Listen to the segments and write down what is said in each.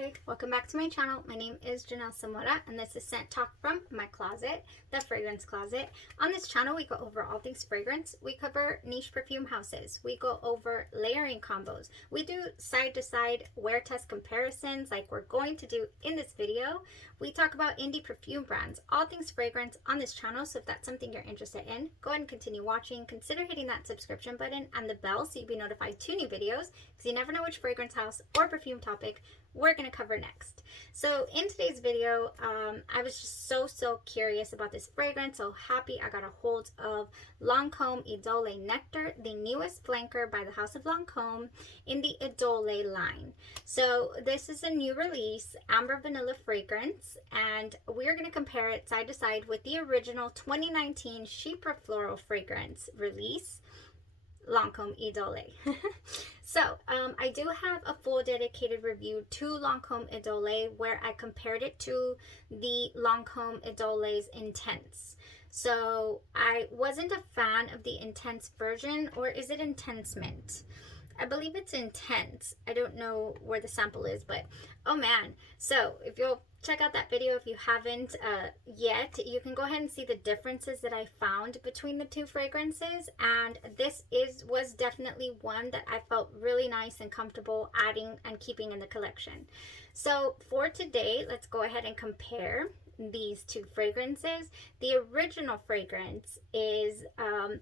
Hi, welcome back to my channel. My name is Janelle Samora and this is Scent Talk from my closet, the fragrance closet. On this channel, we go over all things fragrance. We cover niche perfume houses. We go over layering combos. We do side-to-side wear test comparisons like we're going to do in this video. We talk about indie perfume brands, all things fragrance on this channel. So if that's something you're interested in, go ahead and continue watching. Consider hitting that subscription button and the bell so you'll be notified to new videos, because you never know which fragrance house or perfume topic we're going to cover next. So in today's video, I was just so curious about this fragrance. So happy I got a hold of Lancome Idole Nectar, the newest flanker by the House of Lancome in the Idole line. So this is a new release, amber vanilla fragrance, and we're going to compare it side to side with the original 2019 Chypre floral fragrance release, Lancome Idole. So I do have a full dedicated review to Lancome Idole where I compared it to the Lancome Idole's Intense. So I wasn't a fan of the Intense version, or is it Intense Mint? I believe it's Intense. I don't know where the sample is, but oh man. So if you'll check out that video if you haven't yet, you can go ahead and see the differences that I found between the two fragrances, and this was definitely one that I felt really nice and comfortable adding and keeping in the collection. So for today, let's go ahead and compare these two fragrances. The original fragrance is a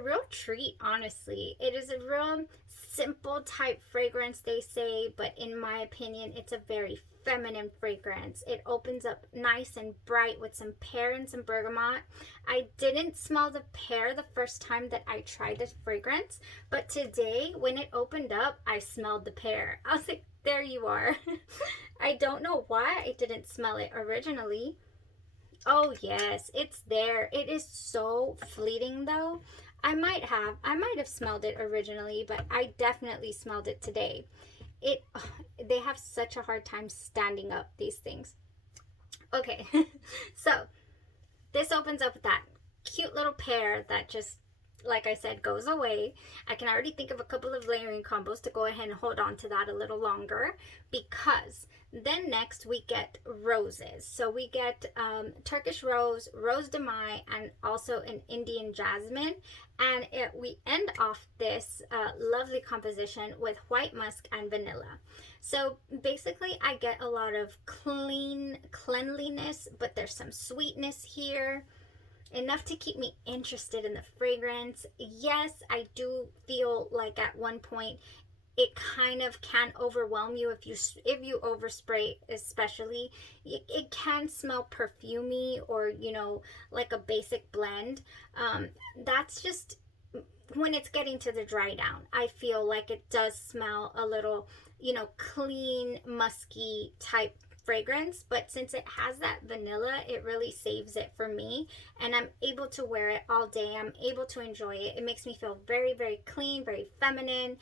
real treat, honestly. It is a real simple type fragrance, they say, but in my opinion, it's a very feminine fragrance. It opens up nice and bright with some pear and some bergamot. I didn't smell the pear the first time that I tried this fragrance, but today when it opened up, I smelled the pear. I was like, there you are. I don't know why I didn't smell it originally. Oh yes, it's there. It is so fleeting though. I might have smelled it originally, but I definitely smelled it today. They have such a hard time standing up, these things. Okay, so this opens up with that cute little pear that just, like I said, goes away. I can already think of a couple of layering combos to go ahead and hold on to that a little longer, because then next we get roses. So we get Turkish rose, rose de mai, and also an Indian jasmine. And we end off this lovely composition with white musk and vanilla. So basically I get a lot of cleanliness, but there's some sweetness here. Enough to keep me interested in the fragrance. Yes, I do feel like at one point it kind of can overwhelm you if you overspray, especially. It can smell perfumey, or like a basic blend. That's just when it's getting to the dry down. I feel like it does smell a little clean, musky type fragrance, but since it has that vanilla, it really saves it for me, and I'm able to wear it all day. I'm able to enjoy it. It makes me feel very clean, very feminine,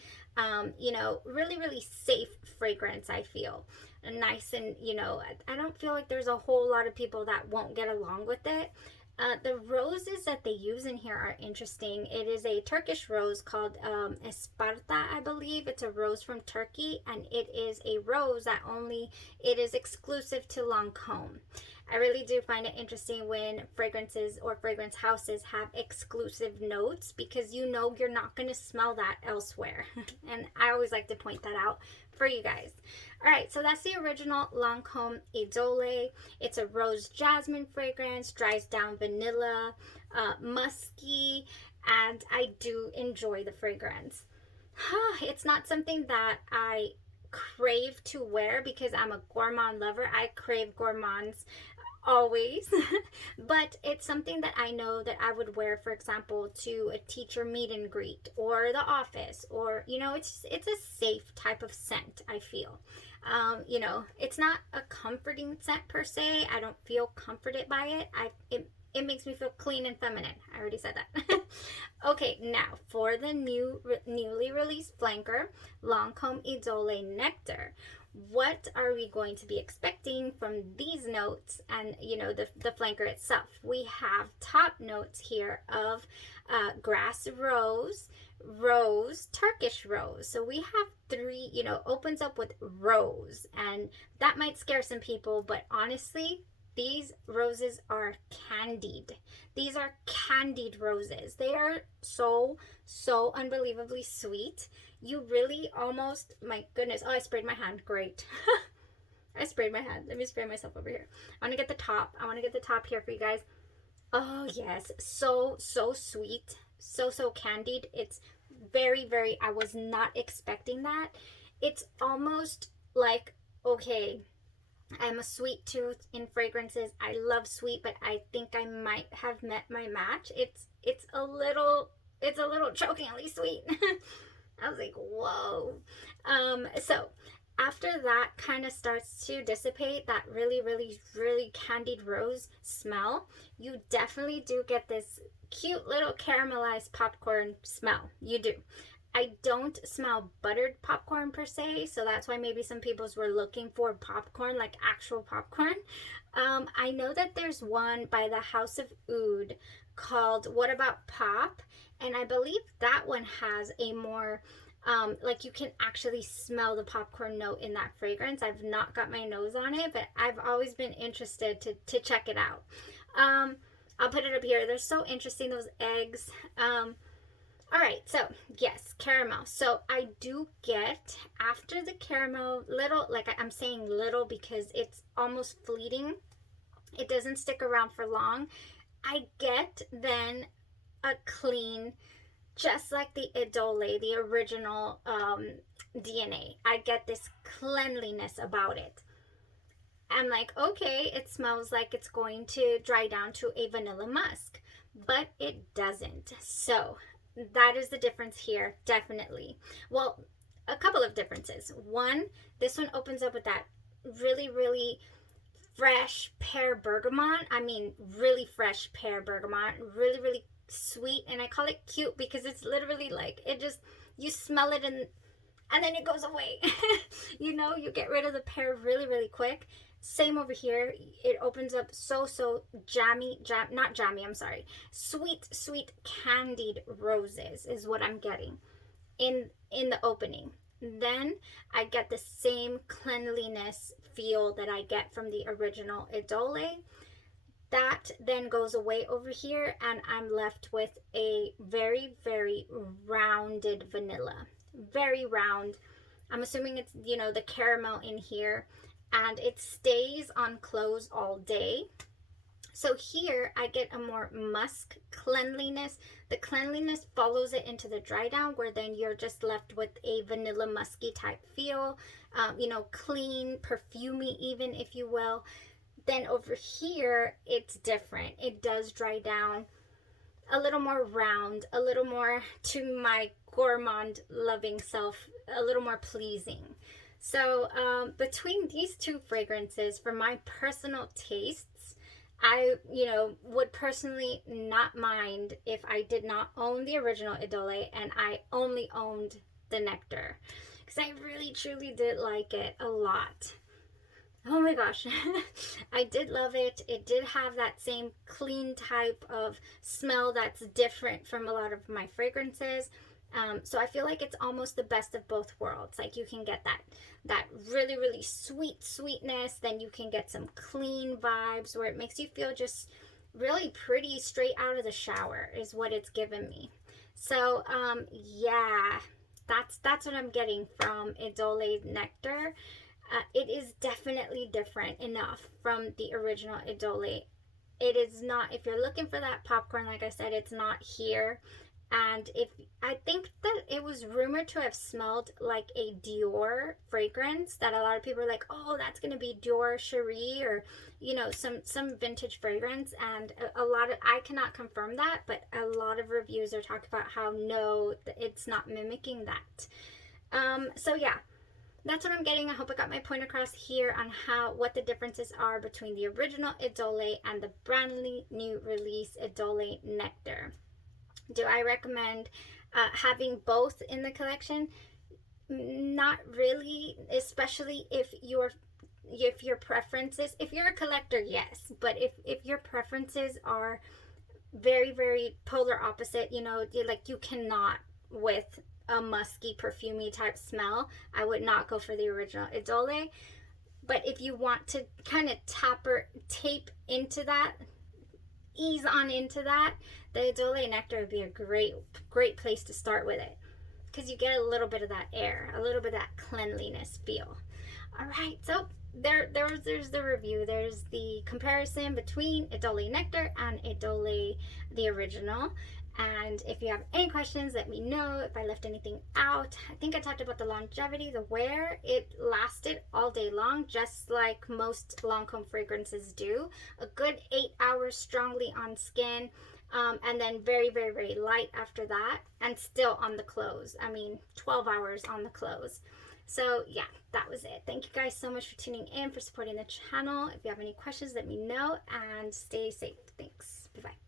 really safe fragrance. I feel nice, and I don't feel like there's a whole lot of people that won't get along with it. The roses that they use in here are interesting. It is a Turkish rose called Esparta, I believe. It's a rose from Turkey, and it is a rose that it is exclusive to Lancome. I really do find it interesting when fragrances or fragrance houses have exclusive notes, because you're not going to smell that elsewhere. And I always like to point that out for you guys. All right, so that's the original Lancome Idole. It's a rose jasmine fragrance, dries down vanilla, musky, and I do enjoy the fragrance. It's not something that I crave to wear because I'm a gourmand lover. I crave gourmands always. But it's something that I know that I would wear, for example, to a teacher meet and greet, or the office, or it's a safe type of scent, I feel. It's not a comforting scent per se. I don't feel comforted by it. It makes me feel clean and feminine. I already said that. Okay, now for the newly released flanker, Lancome Idole Nectar. What are we going to be expecting from these notes and the flanker itself? We have top notes here of grass rose, rose, Turkish rose. So we have three, you know, opens up with rose, and that might scare some people, but honestly, these roses are candied. These are candied roses. They are so, so unbelievably sweet. You really almost, my goodness. Oh, I sprayed my hand. Great. I sprayed my hand. Let me spray myself over here. I want to get the top. I want to get the top here for you guys. Oh, yes. So, so sweet. So, so candied. It's very, very, I was not expecting that. It's almost like, okay, I'm a sweet tooth in fragrances. I love sweet, but I think I might have met my match. It's a little chokingly sweet. I was like, whoa. So after that kind of starts to dissipate, that really, really, really candied rose smell, you definitely do get this cute little caramelized popcorn smell. You do. I don't smell buttered popcorn per se, so that's why maybe some people were looking for popcorn, like actual popcorn. I know that there's one by the House of Oud called What About Pop, and I believe that one has a more like you can actually smell the popcorn note in that fragrance. I've not got my nose on it, but I've always been interested to check it out. I'll put it up here. They're so interesting, those eggs. All right, so yes, caramel. So I do get, after the caramel, little, like I'm saying little because it's almost fleeting. It doesn't stick around for long. I get then a clean, just like the Idole, the original DNA. I get this cleanliness about it. I'm like, okay, it smells like it's going to dry down to a vanilla musk, but it doesn't. So that is the difference here, definitely. Well, a couple of differences. One, this one opens up with that really, really fresh pear bergamot. I mean, really fresh pear bergamot. Really, really sweet. And I call it cute because it's literally like, it just, you smell it and then it goes away. You know, you get rid of the pear really, really quick. Same over here. It opens up so not jammy, I'm sorry. Sweet candied roses is what I'm getting in the opening. Then I get the same cleanliness feel that I get from the original Idole. That then goes away over here, and I'm left with a very, very rounded vanilla. Very round. I'm assuming it's, you know, the caramel in here. And it stays on clothes all day. So here I get a more musk cleanliness. The cleanliness follows it into the dry down, where then you're just left with a vanilla musky type feel, you know, clean, perfumey even, if you will. Then over here, it's different. It does dry down a little more round, a little more to my gourmand loving self, a little more pleasing. So between these two fragrances, for my personal tastes, I, you know, would personally not mind if I did not own the original Idole and I only owned the Nectar, because I really truly did like it a lot. Oh my gosh. I did love it. It did have that same clean type of smell that's different from a lot of my fragrances. So I feel like it's almost the best of both worlds. Like you can get that really, really sweetness. Then you can get some clean vibes where it makes you feel just really pretty straight out of the shower is what it's given me. So yeah, that's what I'm getting from Idole Nectar. It is definitely different enough from the original Idole. It is not, if you're looking for that popcorn, like I said, it's not here. And if I think that it was rumored to have smelled like a Dior fragrance, that a lot of people are like, oh, that's going to be Dior Cherie, or, you know, some vintage fragrance. And a lot of, I cannot confirm that, but a lot of reviews are talking about how no, it's not mimicking that. So yeah, that's what I'm getting. I hope I got my point across here on what the differences are between the original Idole and the brand new release Idole Nectar. Do I recommend having both in the collection? Not really, especially if your preferences, if you're a collector, yes, but if your preferences are very, very polar opposite, you know, like you cannot with a musky, perfumey type smell, I would not go for the original Idole. But if you want to kind of tape into that, ease on into that, the Idole Nectar would be a great place to start with it, because you get a little bit of that air, a little bit of that cleanliness feel. All right, so there's the review. There's the comparison between Idole Nectar and Idole the original. And if you have any questions, let me know. If I left anything out, I think I talked about the longevity, the wear. It lasted all day long, just like most Lancome fragrances do. A good 8 hours strongly on skin, and then very, very, very light after that, and still on the clothes. I mean, 12 hours on the clothes. So yeah, that was it. Thank you guys so much for tuning in, for supporting the channel. If you have any questions, let me know, and stay safe. Thanks. Bye-bye.